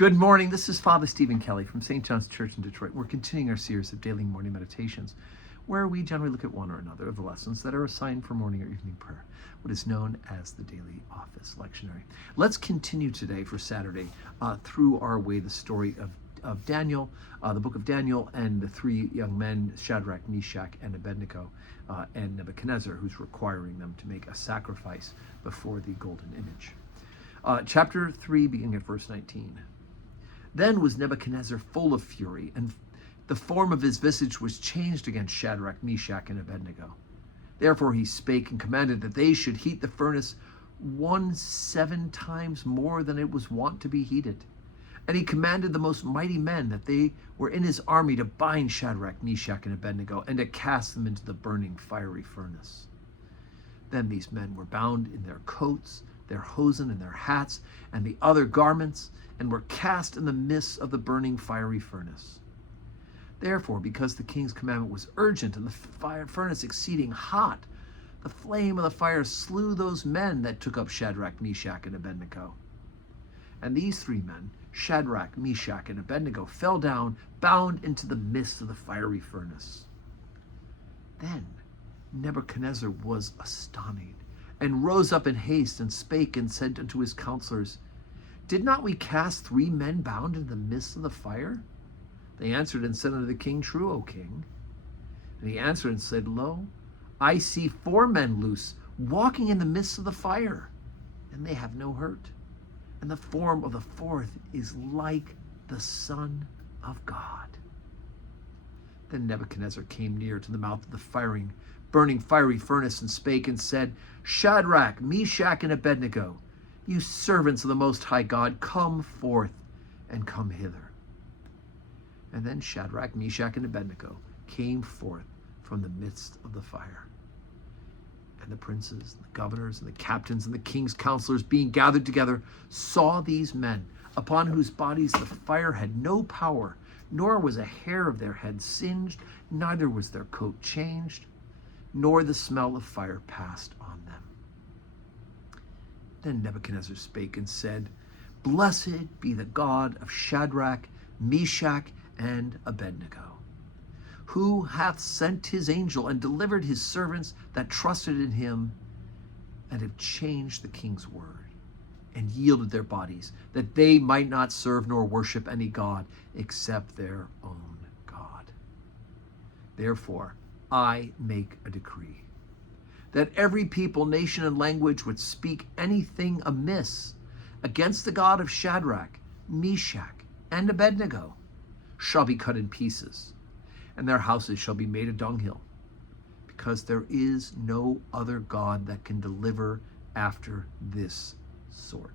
Good morning. This is Father Stephen Kelly from St. John's Church in Detroit. We're continuing our series of daily morning meditations, where we generally look at one or another of the lessons that are assigned for morning or evening prayer, what is known as the daily office lectionary. Let's continue today for Saturday through our way the story of Daniel, the book of Daniel, and the three young men, Shadrach, Meshach, and Abednego, and Nebuchadnezzar, who's requiring them to make a sacrifice before the golden image. Chapter 3, beginning at verse 19. Then was Nebuchadnezzar full of fury, and the form of his visage was changed against Shadrach, Meshach, and Abednego. Therefore he spake and commanded that they should heat the furnace 7 times more than it was wont to be heated. And he commanded the most mighty men that they were in his army to bind Shadrach, Meshach, and Abednego, and to cast them into the burning fiery furnace. Then these men were bound in their coats, their hosen, and their hats, and the other garments, and were cast in the midst of the burning fiery furnace. Therefore, because the king's commandment was urgent, and the furnace exceeding hot, the flame of the fire slew those men that took up Shadrach, Meshach, and Abednego. And these 3 men, Shadrach, Meshach, and Abednego, fell down, bound into the midst of the fiery furnace. Then Nebuchadnezzar was astonished, and rose up in haste, and spake and said unto his counselors, Did not we cast 3 men bound into the midst of the fire? They answered and said unto the king, True, O king. And he answered and said, Lo, I see 4 men loose, walking in the midst of the fire, and they have no hurt. And the form of the 4th is like the Son of God. Then Nebuchadnezzar came near to the mouth of the burning fiery furnace, and spake and said, Shadrach, Meshach, and Abednego, you servants of the Most High God, come forth and come hither. And then Shadrach, Meshach, and Abednego came forth from the midst of the fire. And the princes, and the governors, and the captains, and the king's counselors, being gathered together, saw these men, upon whose bodies the fire had no power, nor was a hair of their head singed, neither was their coat changed, nor the smell of fire passed on them. Then Nebuchadnezzar spake and said, Blessed be the God of Shadrach, Meshach, and Abednego, who hath sent his angel and delivered his servants that trusted in him, and have changed the king's word, and yielded their bodies, that they might not serve nor worship any god except their own God. Therefore I make a decree, that every people, nation, and language would speak anything amiss against the God of Shadrach, Meshach, and Abednego shall be cut in pieces, and their houses shall be made a dunghill, because there is no other God that can deliver after this sort.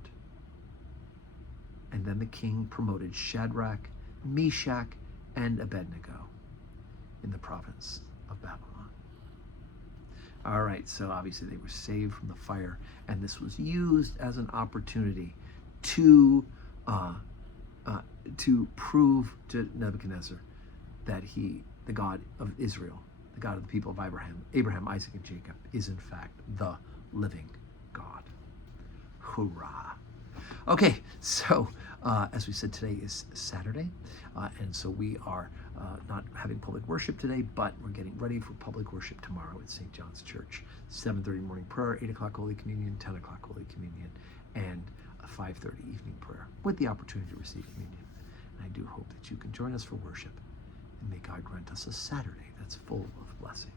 And then the king promoted Shadrach, Meshach, and Abednego in the province of Babylon. All right, so obviously they were saved from the fire, and this was used as an opportunity to prove to Nebuchadnezzar that he, the God of Israel, the God of the people of Abraham, Isaac, and Jacob, is in fact the living God. Hoorah. Okay, so as we said, today is Saturday, and so we are not having public worship today, but we're getting ready for public worship tomorrow at St. John's Church. 7:30 morning prayer, 8 o'clock Holy Communion, 10 o'clock Holy Communion, and a 5:30 evening prayer with the opportunity to receive communion. And I do hope that you can join us for worship, and may God grant us a Saturday that's full of blessing.